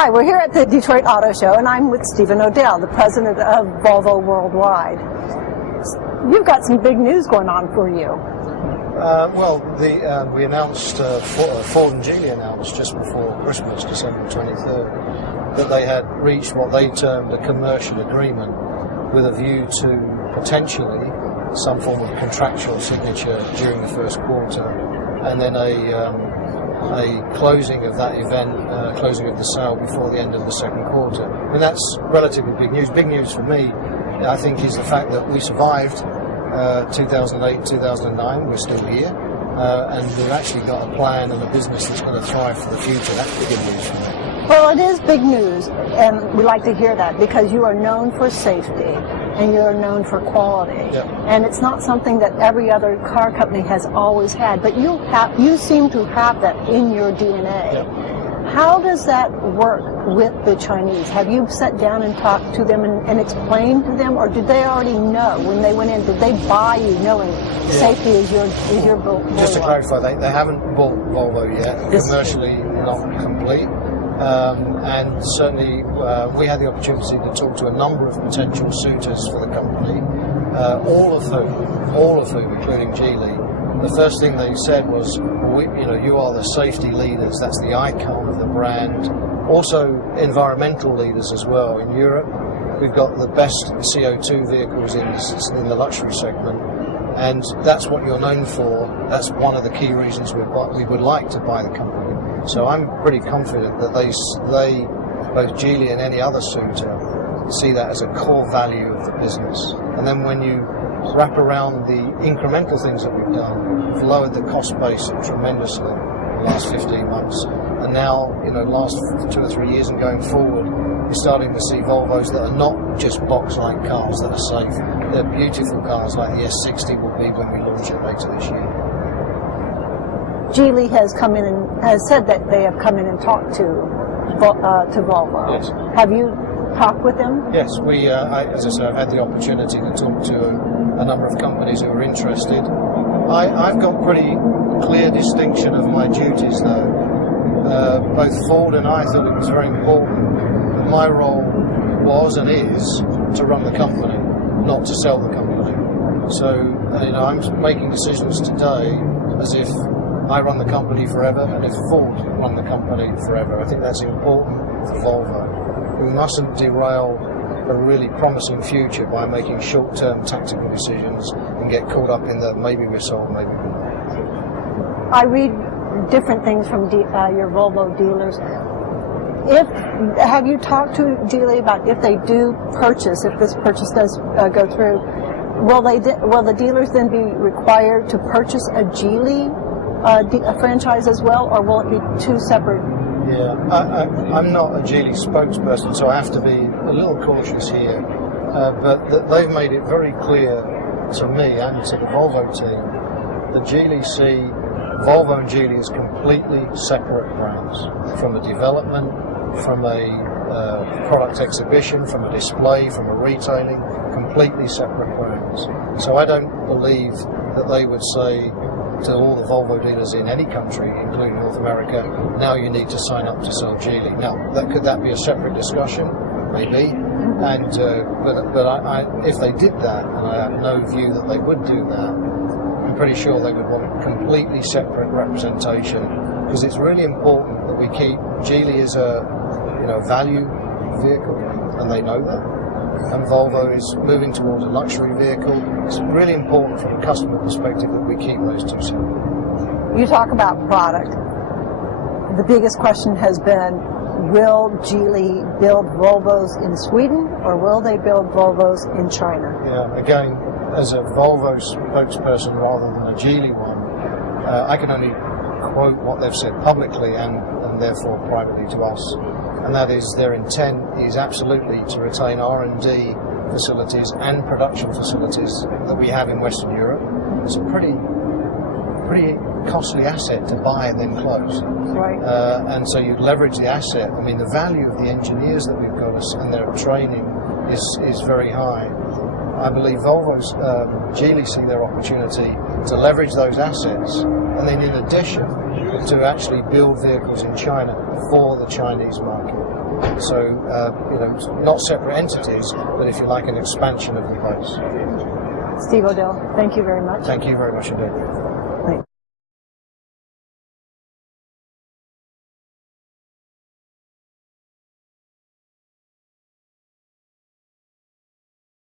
Hi, we're here at the Detroit Auto Show, and I'm with Stephen Odell, the president of Volvo Worldwide. You've got some big news going on for you. We announced, Ford and Geely announced just before Christmas, December 23rd, that they had reached what they termed a commercial agreement with a view to potentially some form of contractual signature during the first quarter, and then a closing of that event, closing of the sale before the end of the second quarter. I mean, that's relatively big news. Big news for me, I think, is the fact that we survived 2008, 2009. We're still here, and we've actually got a plan and a business that's going to thrive for the future. That's big news for me. Well, it is big news, and we like to hear that because you are known for safety and you're known for quality. Yep. And it's not something that every other car company has always had, but you seem to have that in your DNA. Yep. How does that work with the Chinese? Have you sat down and talked to them and explained to them, or did they already know when they went in? Did they buy you knowing safety is your Volvo? Just to clarify, they haven't bought Volvo yet, commercially not complete. And certainly we had the opportunity to talk to a number of potential suitors for the company, all of whom, including Geely. The first thing they said was, you are the safety leaders, that's the icon of the brand. Also environmental leaders as well. In Europe, we've got the best CO2 vehicles in the luxury segment, and that's what you're known for. That's one of the key reasons we would like to buy the company. So I'm pretty confident that they, both Geely and any other suitor, see that as a core value of the business. And then when you wrap around the incremental things that we've done, we've lowered the cost base tremendously in the last 15 months. And now, last 2 or 3 years and going forward, you're starting to see Volvos that are not just box-like cars that are safe. They're beautiful cars like the S60 will be when we launch it later this year. Geely has come in and has said that they have come in and talked to Volvo. Yes. Have you talked with them? Yes, as I say, I've had the opportunity to talk to a number of companies who are interested. I've got pretty clear distinction of my duties, though. Both Ford and I thought it was very important that my role was and is to run the company, not to sell the company. So, I'm making decisions today as if I run the company forever, and if Ford run the company forever. I think that's important for Volvo. We mustn't derail a really promising future by making short-term tactical decisions and get caught up in the maybe we're sold, maybe we're not. I read different things from your Volvo dealers. Have you talked to Geely about if they do purchase, if this purchase does go through, will the dealers then be required to purchase a Geely a franchise as well, or will it be two separate? Yeah, I'm not a Geely spokesperson, so I have to be a little cautious here. But they've made it very clear to me and to the Volvo team that Geely see Volvo and Geely as completely separate brands, from a development, from a product exhibition, from a display, from a retailing, completely separate brands. So I don't believe that they would say to all the Volvo dealers in any country, including North America, now you need to sign up to sell Geely. Now, could that be a separate discussion? Maybe. And but if they did that, and I have no view that they would do that, I'm pretty sure they would want completely separate representation, because it's really important that we keep Geely as a value vehicle, and they know that. And Volvo is moving towards a luxury vehicle. It's really important from a customer perspective that we keep those two separate. You talk about product. The biggest question has been, will Geely build Volvos in Sweden, or will they build Volvos in China? Yeah, again, as a Volvo spokesperson rather than a Geely one, I can only quote what they've said publicly and therefore privately to us. And that is, their intent is absolutely to retain R&D facilities and production facilities that we have in Western Europe. It's a pretty costly asset to buy and then close. Right. And so you leverage the asset. I mean, the value of the engineers that we've got and their training is very high. I believe Volvo's Geely see their opportunity to leverage those assets, and then in addition to actually build vehicles in China for the Chinese market. So, not separate entities, but if you like, an expansion of the base. Steve Odell, thank you very much. Thank you very much indeed.